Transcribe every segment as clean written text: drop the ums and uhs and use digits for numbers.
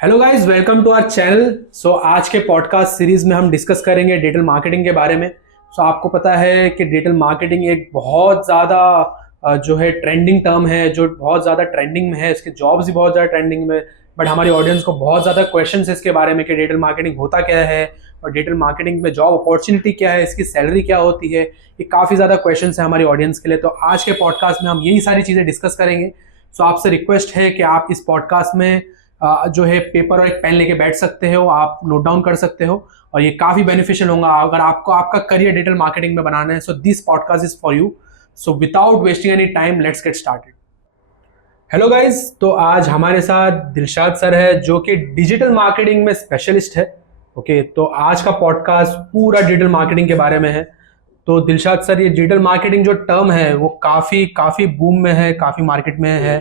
Hello guys, welcome to our channel. आज के podcast series में हम डिस्कस करेंगे डिजिटल मार्केटिंग के बारे में। आपको पता है कि डिजिटल मार्केटिंग एक बहुत ज़्यादा जो है ट्रेंडिंग टर्म है, जो बहुत ज़्यादा ट्रेंडिंग में है। इसके जॉब्स भी बहुत ज़्यादा ट्रेंडिंग में। बट हमारी ऑडियंस को बहुत ज़्यादा क्वेश्चन है इसके बारे में कि डिजिटल मार्केटिंग होता क्या है और डिजिटल मार्केटिंग में जॉब अपॉर्चुनिटी क्या है, इसकी सैलरी क्या होती है। ये काफ़ी ज़्यादा क्वेश्चन है हमारी ऑडियंस के लिए। तो आज के पॉडकास्ट में हम यही सारी चीज़ें डिस्कस करेंगे। आपसे रिक्वेस्ट है कि आप इस पॉडकास्ट में जो है पेपर और एक पेन लेके बैठ सकते हो, आप नोट डाउन कर सकते हो और ये काफ़ी बेनिफिशियल होगा अगर आपको आपका करियर डिजिटल मार्केटिंग में बनाना है। This podcast is for you. Without wasting any time, let's get started. Hello guys, तो आज हमारे साथ दिलशाद सर है जो कि डिजिटल मार्केटिंग में स्पेशलिस्ट है। ओके, तो आज का पॉडकास्ट पूरा डिजिटल मार्केटिंग के बारे में है। तो दिलशाद सर, ये डिजिटल मार्केटिंग जो टर्म है वो काफ़ी काफ़ी बूम में है, काफ़ी मार्केट में है।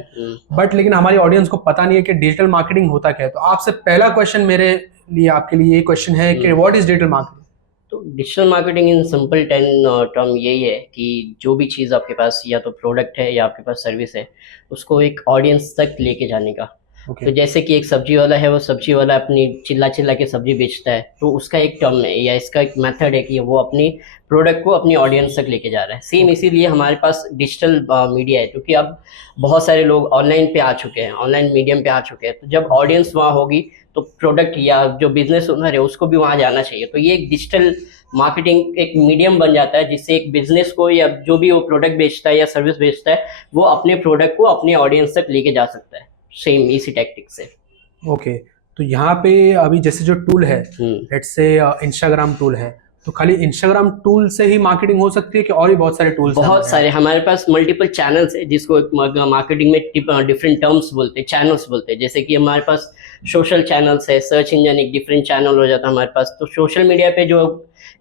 बट लेकिन हमारी ऑडियंस को पता नहीं है कि डिजिटल मार्केटिंग होता क्या है। तो आपसे पहला क्वेश्चन मेरे लिए, आपके लिए ये क्वेश्चन है कि व्हाट इज डिजिटल मार्केटिंग। तो digital marketing in simple term यही है कि जो भी चीज़ आपके पास या तो प्रोडक्ट है या आपके पास सर्विस है, उसको एक ऑडियंस तक लेके जाने का। तो जैसे कि एक सब्जी वाला है, वो सब्जी वाला अपनी चिल्ला चिल्ला के सब्जी बेचता है, तो उसका एक टर्म है या इसका एक मेथड है कि वो अपनी प्रोडक्ट को अपनी ऑडियंस तक लेके जा रहा है। सेम इसीलिए हमारे पास डिजिटल मीडिया है, क्योंकि अब बहुत सारे लोग ऑनलाइन पे आ चुके हैं, ऑनलाइन मीडियम पे आ चुके हैं। तो जब ऑडियंस वहाँ होगी तो प्रोडक्ट या जो बिजनेस ओनर है उसको भी वहाँ जाना चाहिए। तो ये एक डिजिटल मार्केटिंग एक मीडियम बन जाता है, जिससे एक बिजनेस को या जो भी वो प्रोडक्ट बेचता है या सर्विस बेचता है, वो अपने प्रोडक्ट को अपने ऑडियंस तक लेके जा सकता है, सेम इसी टैक्टिक से। ओके, तो यहाँ पे अभी जैसे जो टूल है, लेट्स से इंस्टाग्राम टूल है, तो खाली इंस्टाग्राम टूल से ही मार्केटिंग हो सकती है कि और भी बहुत सारे टूल्स? बहुत सारे हमारे पास मल्टीपल चैनल्स है, जिसको मार्केटिंग में डिफरेंट टर्म्स बोलते हैं, चैनल्स बोलते हैं। जैसे कि हमारे पास सोशल चैनल्स है, सर्च इंजन एक डिफरेंट चैनल हो जाता है हमारे पास। तो सोशल मीडिया पे जो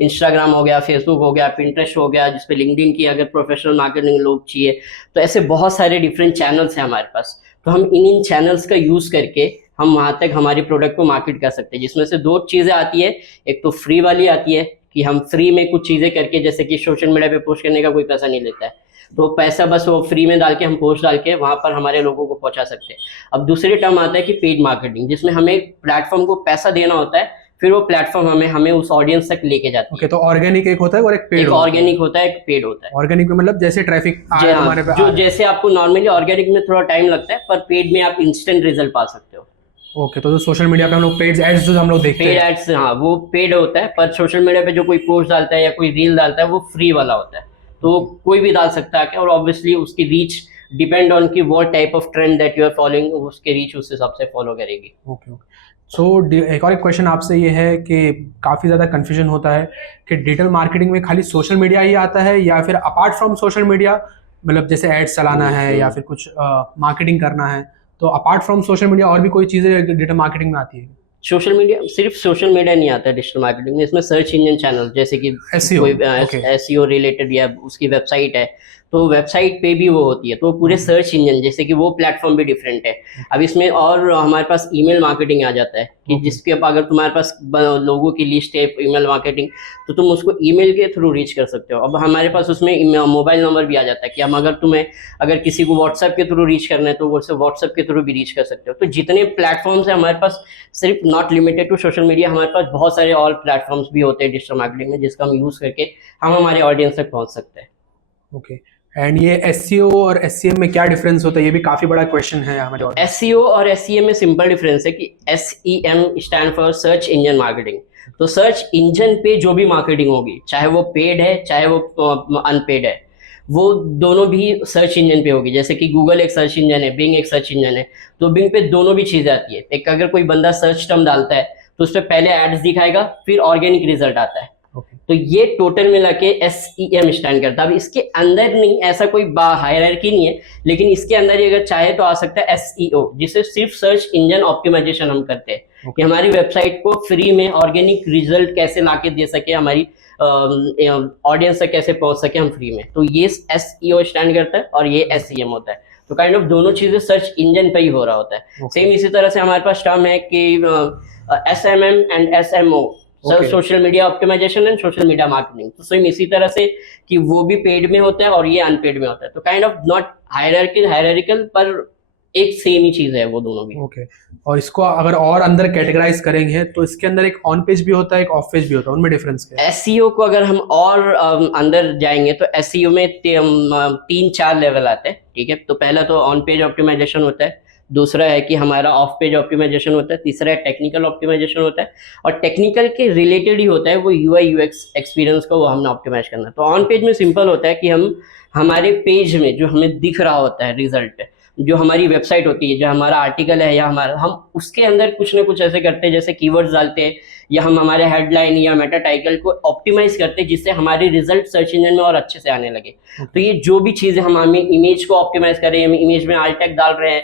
इंस्टाग्राम हो गया, फेसबुक हो गया, पिंटरेस्ट हो गया, जिसपे लिंक्डइन की अगर प्रोफेशनल मार्केटिंग लोग चाहिए, तो ऐसे बहुत सारे डिफरेंट चैनल्स हैं हमारे पास। तो हम इन चैनल्स का यूज करके हम वहां तक हमारे प्रोडक्ट को मार्केट कर सकते हैं, जिसमें से दो चीजें आती है। एक तो फ्री वाली आती है कि हम फ्री में कुछ चीजें करके, जैसे कि सोशल मीडिया पे पोस्ट करने का कोई पैसा नहीं लेता है, तो पैसा बस वो फ्री में डाल के हम पोस्ट डाल के वहां पर हमारे लोगों को पहुंचा सकते हैं। अब दूसरी टर्म आता है कि पेड मार्केटिंग, जिसमें हमें प्लेटफॉर्म को पैसा देना होता है, फिर वो प्लेटफॉर्म हमें उस ऑडियंस तक लेके जाती है। तो ऑर्गेनिक एक होता है और एक पेड। ऑर्गेनिक होता है, एक पेड होता है। ऑर्गेनिक में मतलब जैसे ट्रैफिक हमारे पे जो जैसे आपको नॉर्मली ऑर्गेनिक में थोड़ा टाइम लगता है, पर पेड में आप इंस्टेंट रिजल्ट पा सकते हो। ओके, तो जो सोशल मीडिया पे हम लोग पेड एड्स जो हम लोग देखते हैं, पेड एड्स, हाँ, वो पेड होता है। पर सोशल मीडिया पे जो कोई पोस्ट डालता है या कोई रील डालता है, वो फ्री वाला होता है। तो कोई भी डाल सकता है, और ऑब्वियसली उसकी रीच डिपेंड ऑन की वो type of trend that you are following, उसके रीच उस हिसाब से फॉलो करेगी। Okay okay. एक और क्वेश्चन आपसे ये है कि काफ़ी ज़्यादा कंफ्यूजन होता है कि डिजिटल मार्केटिंग में खाली सोशल मीडिया ही आता है या फिर अपार्ट फ्रॉम सोशल मीडिया, मतलब जैसे एड्स चलाना है या फिर कुछ मार्केटिंग करना है, तो अपार्ट फ्रॉम सोशल मीडिया और भी कोई चीज़ें डिजिटल मार्केटिंग में आती है? सोशल मीडिया, सिर्फ सोशल मीडिया नहीं आता है डिजिटल मार्केटिंग में, इसमें सर्च इंजन चैनल, जैसे कि कोई एसईओ रिलेटेड या उसकी वेबसाइट है, तो वेबसाइट पे भी वो होती है। तो पूरे सर्च इंजन, जैसे कि वो प्लेटफॉर्म भी डिफरेंट है। अब इसमें और हमारे पास ईमेल मार्केटिंग आ जाता है कि जिसके अगर तुम्हारे पास लोगों की लिस्ट है ईमेल मार्केटिंग, तो तुम उसको ईमेल के थ्रू रीच कर सकते हो। अब हमारे पास उसमें मोबाइल नंबर भी आ जाता है कि हम अगर किसी को व्हाट्सएप के थ्रू रीच करना है, तो वो व्हाट्सएप के थ्रू भी रीच कर सकते हो। तो जितने प्लेटफॉर्म्स है हमारे पास, सिर्फ not limited to social media, हमारे पास बहुत सारे और प्लेटफॉर्म्स भी होते हैं डिजिटल मार्केटिंग में, जिसका हम यूज करके हम हमारे ऑडियंस तक पहुंच सकते हैं। ओके, एंड ये एसईओ और एसईएम में क्या डिफरेंस होता है? ये भी काफी बड़ा क्वेश्चन है हमारे ऑडियंस। एसईओ और एसईएम में सिंपल डिफरेंस है कि SEM stand for search engine marketing. तो सर्च इंजन पे जो भी मार्केटिंग होगी, चाहे वो पेड है चाहे वो अनपेड है, वो दोनों भी सर्च इंजन पे होगी। जैसे कि गूगल एक सर्च इंजन है, बिंग एक सर्च इंजन है, तो बिंग पे दोनों भी चीजें आती है। एक अगर कोई बंदा सर्च टर्म डालता है, तो उस पर पहले एड्स दिखाएगा, फिर ऑर्गेनिक रिजल्ट आता है। तो ये टोटल मिला के एसईएम स्टैंड करता है। अब इसके अंदर नहीं, ऐसा कोई हायरार्की नहीं है, लेकिन इसके अंदर ही अगर चाहे तो आ सकता है एसईओ, जिसे सिर्फ सर्च इंजन ऑप्टिमाइजेशन हम करते हैं कि हमारी वेबसाइट को फ्री में ऑर्गेनिक रिजल्ट कैसे लाके दे सके, हमारी ऑडियंस तक कैसे पहुंच सके हम फ्री में। तो ये एसईओ स्टैंड करता है और ये एसईएम होता है। तो काइंड ऑफ दोनों चीजें सर्च इंजन पे ही हो रहा होता है। सेम इसी तरह से हमारे पास टर्म है कि SMM and SMO, social media optimization and social media marketing. तो सेम इसी तरह से कि वो भी पेड में होता है और ये अनपेड में होता है। तो काइंड ऑफ नॉट हायरार्किकल, पर एक सेम ही चीज है वो दोनों भी। ओके। और इसको अगर और अंदर कैटेगराइज करेंगे तो इसके अंदर एक ऑन पेज भी होता है, एक ऑफ पेज भी होता है, उनमें डिफरेंस क्या है? एसईओ को अगर हम और अंदर जाएंगे तो एसईओ में 3-4 लेवल आते हैं, ठीक है। तो पहला तो ऑन पेज ऑप्टिमाइजेशन होता है, दूसरा है कि हमारा ऑफ पेज ऑप्टिमाइजेशन होता है, तीसरा है टेक्निकल ऑप्टिमाइजेशन होता है, और टेक्निकल के रिलेटेड ही होता है वो यूआई यूएक्स एक्सपीरियंस को वो हमने ऑप्टिमाइज करना है। तो ऑन पेज में सिंपल होता है कि हम हमारे पेज में जो हमें दिख रहा होता है रिजल्ट, जो हमारी वेबसाइट होती है, जो हमारा आर्टिकल है या हमारा, हम उसके अंदर कुछ ना कुछ ऐसे करते हैं जैसे कीवर्ड्स डालते हैं, या हम हमारे हेडलाइन या मेटा टाइटल को ऑप्टिमाइज करते हैं जिससे हमारे रिजल्ट सर्च इंजन में और अच्छे से आने लगे। तो ये जो भी चीज़ें हम इमेज को ऑप्टिमाइज कर रहे हैं, हम इमेज में आल्ट टैग डाल रहे हैं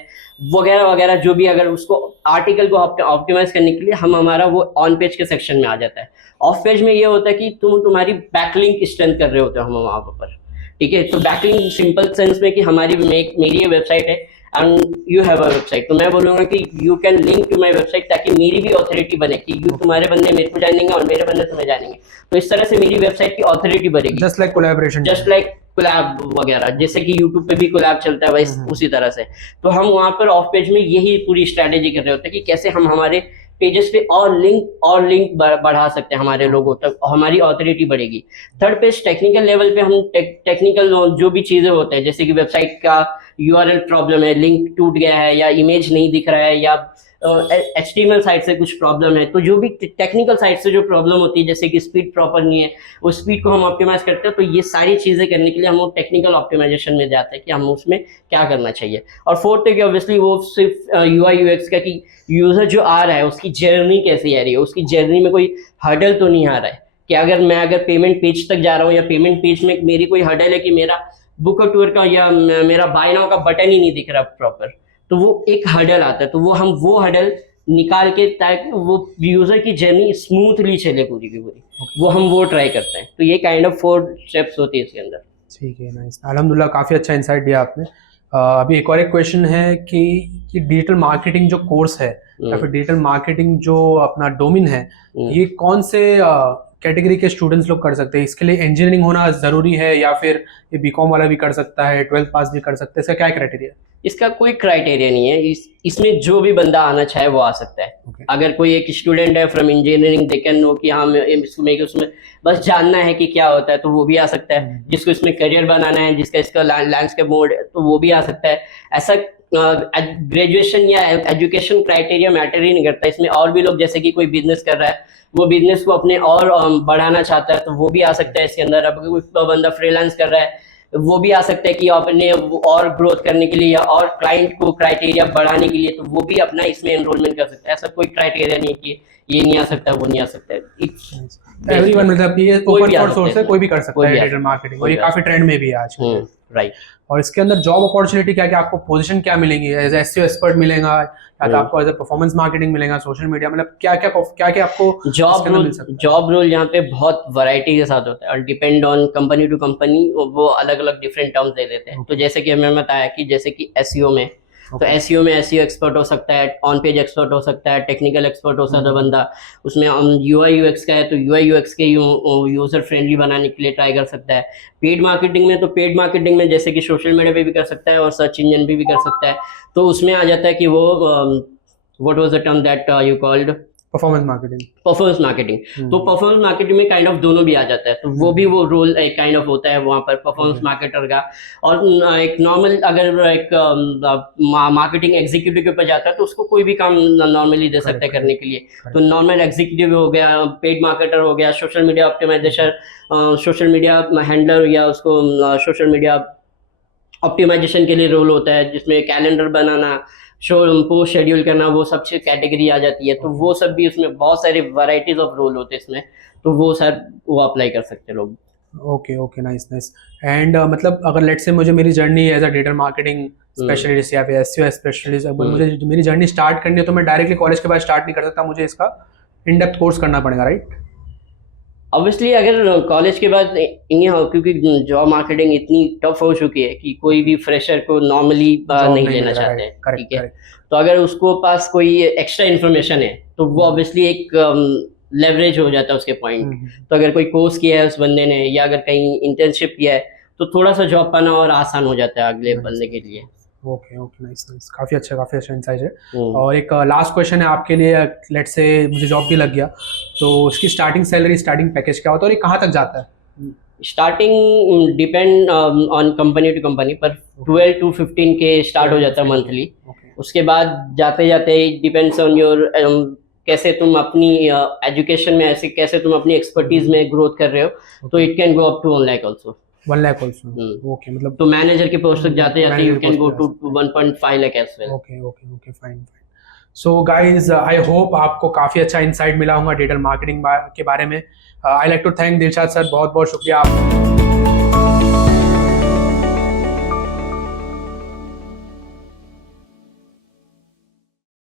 वगैरह वगैरह, जो भी, अगर उसको आर्टिकल को ऑप्टिमाइज करने के लिए हमारा वो ऑन पेज के सेक्शन में आ जाता है। ऑफ पेज में ये होता है कि तुम्हारी बैकलिंक स्ट्रेंथ कर रहे होते हो हम वहाँ पर, ठीक है। तो बैकलिंक सिंपल सेंस में कि मेरी ये वेबसाइट है and you have a website, तो मैं बोलूंगा कि you can link to my website, ताकि मेरी भी ऑथोरिटी बने कि तुम्हारे बंदे मेरे को जानेंगे और मेरे बंदे तुम्हें जानेंगे। तो इस तरह से मेरी वेबसाइट की ऑथोरिटी बढ़ेगी, just like collaboration, just like collab वगैरह, जैसे कि यूट्यूब पे भी कोलैब चलता है वैसे उसी तरह से। तो हम वहाँ पर ऑफ पेज में यही पूरी स्ट्रैटेजी कर रहे होते हैं कि कैसे हम हमारे पेजेस पे और लिंक बढ़ा सकते हैं हमारे लोगों तक, और हमारी ऑथोरिटी बढ़ेगी। थर्ड पेज टेक्निकल लेवल पे हम टेक्निकल जो भी चीजें होते हैं, जैसे कि वेबसाइट का यूआरएल प्रॉब्लम है, लिंक टूट गया है, या इमेज नहीं दिख रहा है, या HTML साइट से कुछ प्रॉब्लम है, तो जो भी टेक्निकल साइट से जो प्रॉब्लम होती है, जैसे कि स्पीड प्रॉपर नहीं है, वो स्पीड को हम ऑप्टिमाइज करते हैं। तो ये सारी चीज़ें करने के लिए हम टेक्निकल ऑप्टिमाइजेशन में जाते हैं कि हम उसमें क्या करना चाहिए। और फोर्थ है कि ऑब्वियसली वो सिर्फ UI UX का, कि यूज़र जो आ रहा है उसकी जर्नी कैसी आ रही है, उसकी जर्नी में कोई हर्डल तो नहीं आ रहा है, कि अगर पेमेंट पेज तक जा रहा हूँ या पेमेंट पेज में मेरी कोई हर्डल है कि मेरा बुक टूर का या मेरा बाय नाउ का बटन ही नहीं दिख रहा प्रॉपर, तो वो एक हर्डल आता है। तो वो हर्डल निकाल के, ताकि वो यूजर की जर्नी स्मूथली चले पूरी की पूरी, वो ट्राई करते हैं। तो ये काइंड ऑफ 4 स्टेप्स होती है इसके अंदर। ठीक है, नाइस, अल्हम्दुलिल्लाह, काफ़ी अच्छा इंसाइट दिया आपने। अभी एक और क्वेश्चन है कि डिजिटल मार्केटिंग जो कोर्स है या फिर डिजिटल मार्केटिंग जो अपना डोमेन है, ये कौन से कैटेगरी के स्टूडेंट्स लोग कर सकते हैं? इसके लिए इंजीनियरिंग होना ज़रूरी है या फिर ये बीकॉम वाला भी कर सकता है, 12th पास भी कर सकते हैं? इसका क्या क्राइटेरिया? इसका कोई क्राइटेरिया नहीं है, इसमें जो भी बंदा आना चाहे वो आ सकता है। Okay. अगर कोई एक स्टूडेंट है from engineering, they can know कि हाँ उसमें बस जानना है कि क्या होता है, तो वो भी आ सकता है। जिसको इसमें करियर बनाना है, जिसका इसका लैंडस्केप मोड है, तो वो भी आ सकता है। ऐसा ग्रेजुएशन या एजुकेशन क्राइटेरिया मैटर ही नहीं करता इसमें। और भी लोग, जैसे कि कोई बिजनेस कर रहा है, वो बिजनेस को अपने और बढ़ाना चाहता है, तो वो भी आ सकता है इसके अंदर। अब कोई बंदा फ्रीलांस कर रहा है, वो भी आ सकता है कि अपने और ग्रोथ करने के लिए या और क्लाइंट को क्राइटेरिया बढ़ाने के लिए, तो वो भी अपना इसमें एनरोलमेंट कर सकता है। ऐसा कोई क्राइटेरिया नहीं है कि ये नहीं आ सकता, वो नहीं आ सकता है। एवरीवन, मतलब ये ओपन फॉर सोर्स है, कोई भी कर सकता है डिजिटल मार्केटिंग, और ये काफी ट्रेंड में भी है आज। राइट। और इसके अंदर जॉब अपॉर्चुनिटी क्या क्या आपको पोजीशन क्या मिलेंगी? एज एसईओ एक्सपर्ट मिलेगा, या तो आपको एज ए परफॉर्मेंस मार्केटिंग मिलेगा, सोशल मीडिया, मतलब क्या क्या आपको जॉब रोल यहाँ पे बहुत वैरायटी के साथ होता है, और depend on company to company वो अलग अलग डिफरेंट टर्म्स दे देते हैं। तो जैसे कि हमें बताया कि जैसे कि एसईओ में, तो एसईओ में एसईओ एक्सपर्ट हो सकता है, ऑन पेज एक्सपर्ट हो सकता है, टेक्निकल एक्सपर्ट हो सकता है बंदा। उसमें यूआई यूएक्स का है, तो यूआई यूएक्स के यूजर फ्रेंडली बनाने के लिए ट्राई कर सकता है। पेड मार्केटिंग में, तो पेड मार्केटिंग में जैसे कि सोशल मीडिया पे भी कर सकता है और सर्च इंजन पे भी कर सकता है। तो उसमें आ जाता है कि वो what was the term that you called, performance marketing. तो परफॉर्मेंस मार्केटिंग में काइंड ऑफ दोनों भी आ जाता है, तो वो भी वो रोल एक काइंड ऑफ होता है वहाँ पर परफॉर्मेंस मार्केटर का। और एक नॉर्मल अगर एक मार्केटिंग एग्जीक्यूटिव के ऊपर जाता है, तो उसको कोई भी काम नॉर्मली दे सकता है करने के लिए। तो नॉर्मल एग्जीक्यूटिव हो गया, पेड मार्केटर हो गया, social media optimization, social media handler, या उसको सोशल मीडिया ऑप्टिमाइजेशन के लिए रोल होता है, जिसमें कैलेंडर बनाना, पोस्ट शेड्यूल करना, वो सब चीज कैटेगरी आ जाती है। तो वो सब भी, उसमें बहुत सारे वैराइटीज ऑफ रोल होते हैं इसमें, तो वो सर वो अप्लाई कर सकते हैं लोग। Okay, nice. एंड मतलब अगर लेट्स से मुझे मेरी journey as a digital marketing specialist या फिर एसईओ स्पेशलिस्ट, अगर मुझे मेरी जर्नी स्टार्ट करनी है, तो मैं डायरेक्टली कॉलेज के बाद स्टार्ट नहीं कर सकता, मुझे इसका इन डेप्थ कोर्स करना पड़ेगा, राइट? ऑब्वियसली अगर कॉलेज के बाद क्योंकि जॉब मार्केटिंग इतनी टफ हो चुकी है कि कोई भी फ्रेशर को नॉर्मली नहीं लेना चाहते हैं, ठीक है। तो अगर उसको पास कोई एक्स्ट्रा इन्फॉर्मेशन है, तो वो ऑब्वियसली एक लेवरेज हो जाता है उसके पॉइंट। तो अगर कोई कोर्स किया है उस बंदे ने, या अगर कहीं इंटर्नशिप किया है, तो थोड़ा सा जॉब पाना और आसान हो जाता है अगले बंदे के लिए। ओके ओके, नाइस नाइस, काफ़ी अच्छा इंसाइट है। हम्म। और एक लास्ट क्वेश्चन है आपके लिए, लेट्स से मुझे जॉब भी लग गया, तो उसकी स्टार्टिंग सैलरी, स्टार्टिंग पैकेज क्या होता है और ये कहाँ तक जाता है? Starting depend on company to company, पर 12 to 15 के स्टार्ट हो जाता है मंथली। ओके उसके बाद जाते जाते डिपेंड्स ऑन योर कैसे तुम अपनी एजुकेशन में, ऐसे कैसे तुम अपनी एक्सपर्टीज में ग्रोथ कर रहे हो, तो it can go up to 1 lakh also. 1 lakh also, okay, मतलब तो मैनेजर के पोस्ट तक जाते जाते you Manager can post go pay to 1.5 lakh as well. Okay okay okay, fine fine. So guys, I hope आपको काफ़ी अच्छा इंसाइट मिला होगा डिजिटल मार्केटिंग के बारे में। I like to thank Dilshad sir, बहुत बहुत शुक्रिया आप।